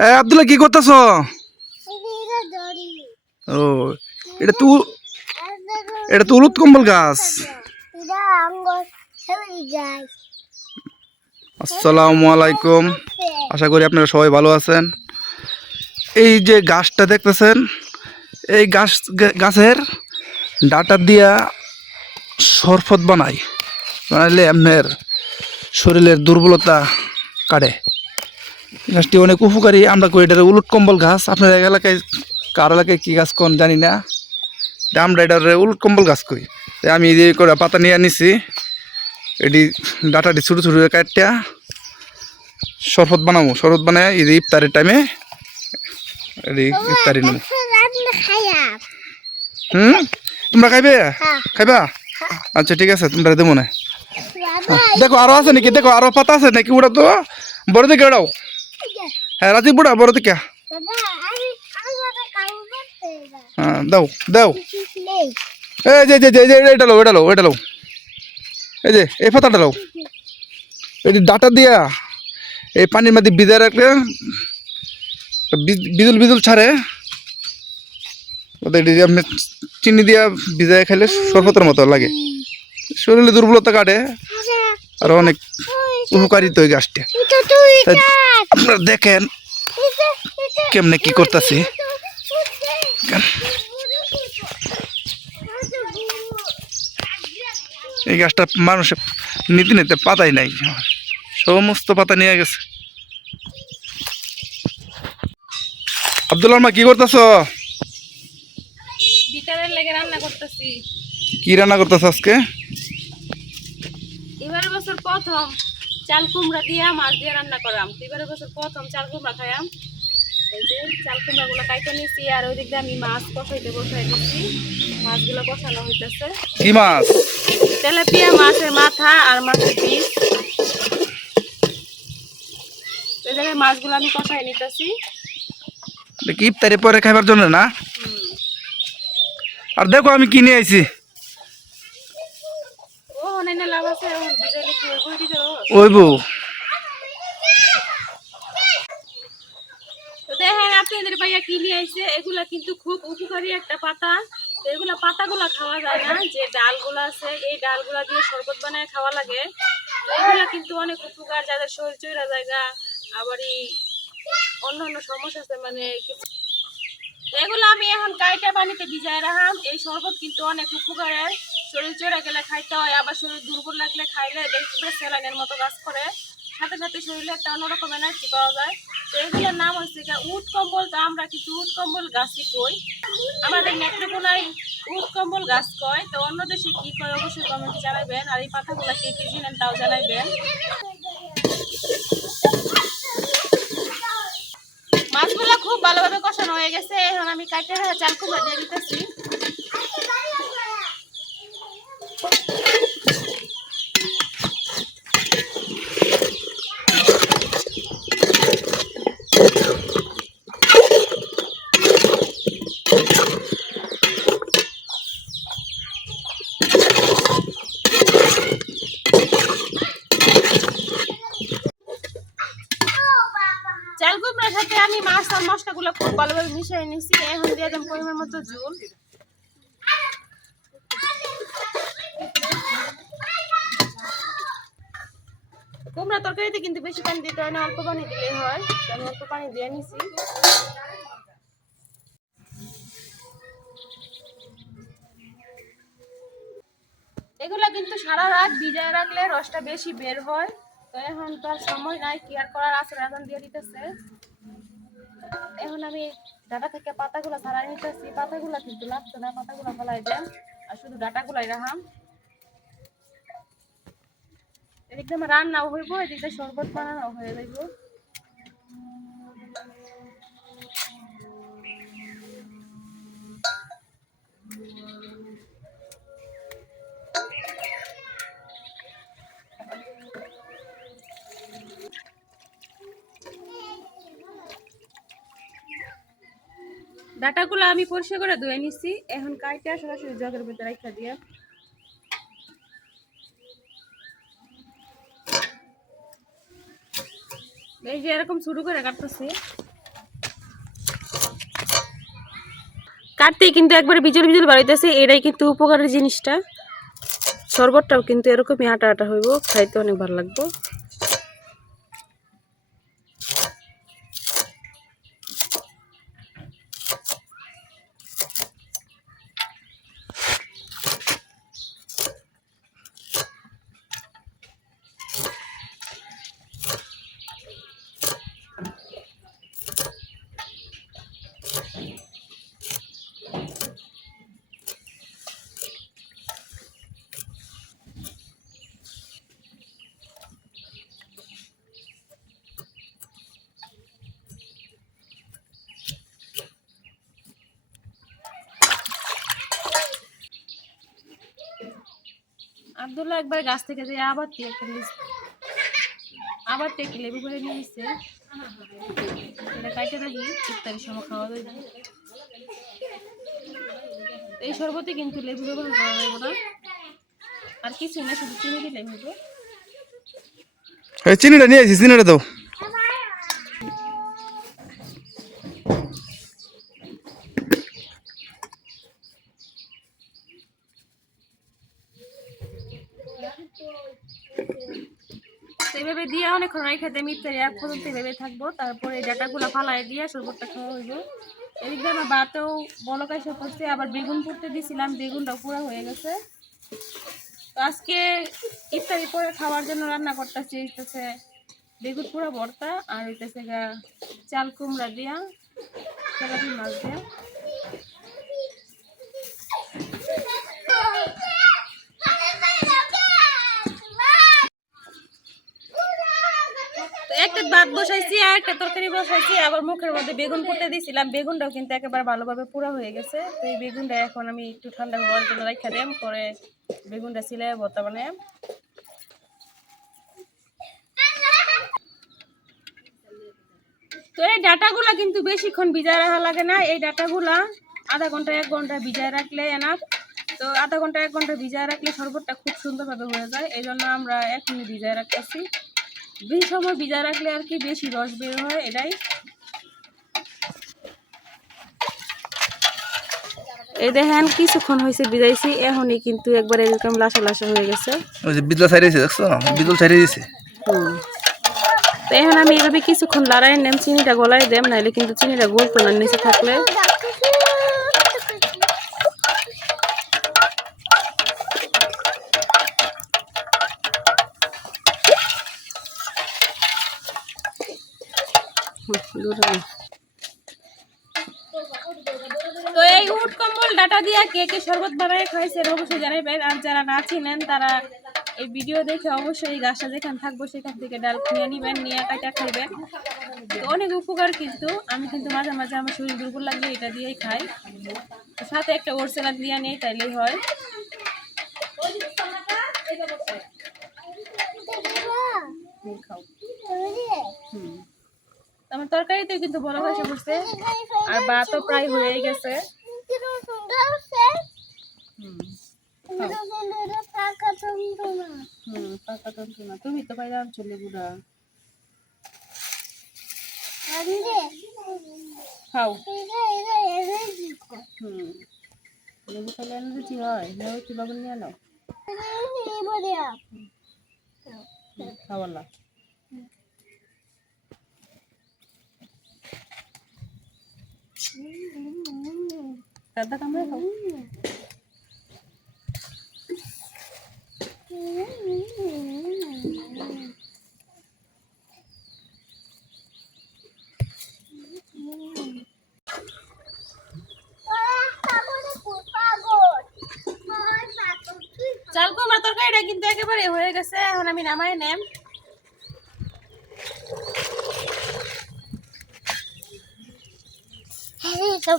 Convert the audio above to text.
আব্দুল্লাহ কি করতেছ? ও এটা তো এটা তো উলুত কম্বল গাছ। আসসালামু আলাইকুম, আশা করি আপনারা সবাই ভালো আছেন। এই যে গাছটা দেখতেছেন, এই গাছের ডাটা দিয়া শরবত বানাইলে আপনার শরীরের দুর্বলতা কাটে। গাছটি অনেক উপকারী। আমরা করি এটা উলুট কম্বল গাছ। আপনার এলাকায় কার এলাকায় কী গাছ কোন জানি না, আমরা এটা উলুট কম্বল গাছ করি। আমি এই যে করে পাতা নিয়ে আনিছি, এটি ডাটাটি ছোটো ছোটো কাটটা শরবত বানাবো। শরবত বানায় এই যে ইফতারের টাইমে ইফতারি নেবো। তোমরা খাইবে? খাইবা? আচ্ছা ঠিক আছে, তোমরা দেবো না। দেখো আরো আছে নাকি, দেখো আরো পাতা আছে নাকি, ওটা তো বড় দিকে ওড়াও। হ্যাঁ রাজীব বুড়া বড় দিকে। হ্যাঁ দাও দাও। এই যে এটা লো এটা লো এটা লো, এই যে এই পাতাটা লো। এই ডাটা দিয়া এই পানির মধ্যে ভিজায় রাখলে বিজুল বিজুল ছাড়ে। আপনি চিনি দিয়া ভিজায় খাইলে শরবতের মতো লাগে, শরীরে দুর্বলতা কাটে, আর অনেক উপকারিত ওই গাছটা। আপনারা দেখেন কেমনে কি করতেছি। এই গাছটা মানুষে নিতে নিতে পাতাই নাই, সমস্ত পাতা নিয়ে গেছে। আব্দুল্লাহ মা কি করতেছ? বিকালের লেগে রান্না করতেছি। কি রান্না করতেছ আজকে? এবারে বছর প্রথম চাল কুমড়া দিয়া মাছ দিয়ে রান্না করাম। এবারে বছর প্রথম চাল কুমড়া খাইয়াম। এই যে চাল কুমড়া গুলো কাইটে নিছি, আর ওই দিক দিয়ে আমি মাছ বসাই দিচ্ছি। মাছগুলো কষানো হইতেছে। কি মাছ? তেলাপিয়া মাছের মাথা আর মাছের পিস। এই জায়গায় মাছগুলো আমি কষাই নিতেছি। কি ইফতারি পরে খাইবার জন্য না? আর দেখো আমি কিনে আইছি। ও অনেক লাভ আছে, ভিজাইলে কি ওইব। দেখেন আপনাদের ভাইয়া কিনে আইছে, এগুলা কিন্তু খুব উপকারী একটা পাতা। এগুলা পাতাগুলা খাওয়া যায় না, যে ডালগুলা আছে এই ডালগুলা দিয়ে শরবত বানায় খাওয়া লাগে। এগুলা কিন্তু অনেক উপকার, যাদের শরীর চৈরা জায়গা, আবার অন্যান্য সমস্যা আছে মানে এগুলো আমি এখন কাইটা পানিতে ভিজায় রাখাম। এই শরবত কিন্তু অনেক উপকারের, শরীর চড়া গেলে খাইতে হয়, আবার শরীর দুর্বল লাগলে খাইলে দেখবে স্যালাইনের মতো কাজ করে, সাথে সাথে শরীরে একটা অন্যরকম এনার্জি পাওয়া যায়। তো এগুলোর নাম হচ্ছে উট কম্বল। তো আমরা কিন্তু উট কম্বল গাছই কই, আমাদের নেত্রকোনায় উট কম্বল গাছ কয়। তো অন্য দেশে কি কয় অবশ্যই কমেন্টে জানাবেন, আর এই পাতাগুলো কে কি চিনেন তাও জানাবেন। মাছগুলো খুব ভালোভাবে কষানো হয়ে গেছে, এখন আমি কাটে চাল কুমড়া দিয়ে দিতেছি। চাল কুমড়ার সাথে আমি মাছ আর মশলাগুলো খুব ভালোভাবে মিশিয়ে নিছি। এখন দিয়ে দেব পরিমাণ মতো ঝোল। কুমড়া তরকারিতে কিন্তু বেশি পানি দিতে হয় না, অল্প পানি দিলেই হয়। আমি অল্প পানি দিয়ে নিছি। এগুলা কিন্তু সারা রাত ভিজায় রাখলে রসটা বেশি বের হয়। তো এখন তো আর সময় নাই, কি আর করার, আসর আজান দিয়ে দিতেছে। এখন আমি ডাটা থেকে পাতাগুলো ছাড়াই নিতেছি। পাতাগুলো কিন্তু লাগতো না, পাতাগুলো ফেলাই দেন, আর শুধু ডাটাগুলাই রাখাম। এদিকে আমার রান্নাও হইব, এদিকে শরবত বানানো হয়ে যাইব। ডাটাগুলো আমি পরিষ্কার করে ধুয়ে নিছি, এখন কাইটা সরাসরি জগের ভিতরে রাখা দিয়ে। এই যে এরকম শুরু করে কাটতেছি। কাটতেই কিন্তু একবারে বিজল বিজল বাড়াইতেছে, এটাই কিন্তু উপকারের জিনিসটা। শরবতটাও কিন্তু এরকমই আটা আটা হইব, খাইতে অনেক ভালো লাগবে। আব্দুল্লাহ একবার গাছ থেকে যে আবার টেকে লেবু করে নিয়ে এসছে, এটা কাটে রাখি, ইফতারের সময় খাওয়া যাবে। এই শরবতে কিন্তু লেবু ব্যবহার করা যাবে না, আর কিছু না, শুধু চিনি দিলে হবে। চিনিটা নিয়ে আসি, চিনিটা দাও। এইভাবে দিয়ে অনেকক্ষণ রাই খেতে মিথ্যে এক পর্যন্ত এইভাবে থাকবো, তারপরে এই ডাটাগুলো ফালাই দিয়ে শরবতটা খাওয়া হইব। এদিকে আমার বাতেও বলক এসে পড়ছে, আবার বেগুন পুড়তে দিয়েছিলাম, বেগুনটাও পুরো হয়ে গেছে। তো আজকে ইফতারি পরে খাওয়ার জন্য রান্না করতেছি হইতেছে বেগুন পুরো ভর্তা, আর হইতেছে চাল কুমড়া দিয়া তেলাপি মাছ দিয়া। একটা ভাত বসাইছি আর একটা তরকারি বসাইছি, আবার মুখের মধ্যে বেগুন পুড়তে দিয়েছিলাম, বেগুনটাও কিন্তু একেবারে ভালোভাবে পুরো হয়ে গেছে। তো এই বেগুনটা এখন আমি একটু ঠান্ডা হওয়ার জন্য রাখা দিলাম, পরে বেগুনটা ছিলে ভর্তা বানাই। তো এই ডাটাগুলা কিন্তু বেশিক্ষণ ভিজায় রাখা লাগে না, এই ডাটাগুলা আধা ঘন্টা 1 ঘন্টা ভিজায় রাখলে এনাফ। তো আধা ঘন্টা 1 ঘন্টা ভিজায় রাখলে শরবতটা খুব সুন্দরভাবে হয়ে যায়, এই জন্য আমরা এখনই ভিজায় রাখতেছি। বেশি সময় ভিজায় রাখলে আর কি বেশি রস বের হয়, এটাই। এই দেখেন কিছুক্ষণ হয়েছে ভিজাইছি, এখনই কিন্তু একবার এরকম লাসা লাসা হয়ে গেছে। ওই যে বিদলা ছাড়িয়েছে, দেখছো বিদল ছাড়িয়ে দিয়েছে। তো এখন আমি এইভাবে কিছুক্ষণ লড়াই নেম, চিনিটা গলাই দেম, নাহলে কিন্তু চিনিটা গলতো না নিচে থাকলে। তো এই উট কম্বল ডাটা দিয়া কে কে শরবত বানায় খাইছেন অবশ্যই জানাবেন, আর যারা না চিনেন তারা এই ভিডিও দেখে অবশ্যই এই গাছটা যেখানে থাকবো সেখান থেকে ডাল নিয়ে নিবেন, নিয়ে কাটা খাইবেন। তো অনেক উপকার, কিন্তু আমি কিন্তু মাঝে মাঝে আমার শরীর দুর্বল লাগলে এটা দিয়েই খাই, সাথে একটা ওর স্যালাড দিয়ে নেই, তাইলেই হয়। খাও। আমার তরকারিতে কিন্তু বড় ভাষা পড়ছে, আর ভাতও প্রায় হয়ে গেছে। তুমি তো পাইলাম চলে বুড়া খাও। লেবু খাইলে এনার্জি হয়, লেবু কি লবণ নিয়ে নাও, খাওয়ালা। দাদা কামড়ে খাও। চাল কুমড়া তরকারিটা কিন্তু একেবারে হয়ে গেছে, এখন আমি নামাই নেম। হ্যাঁ,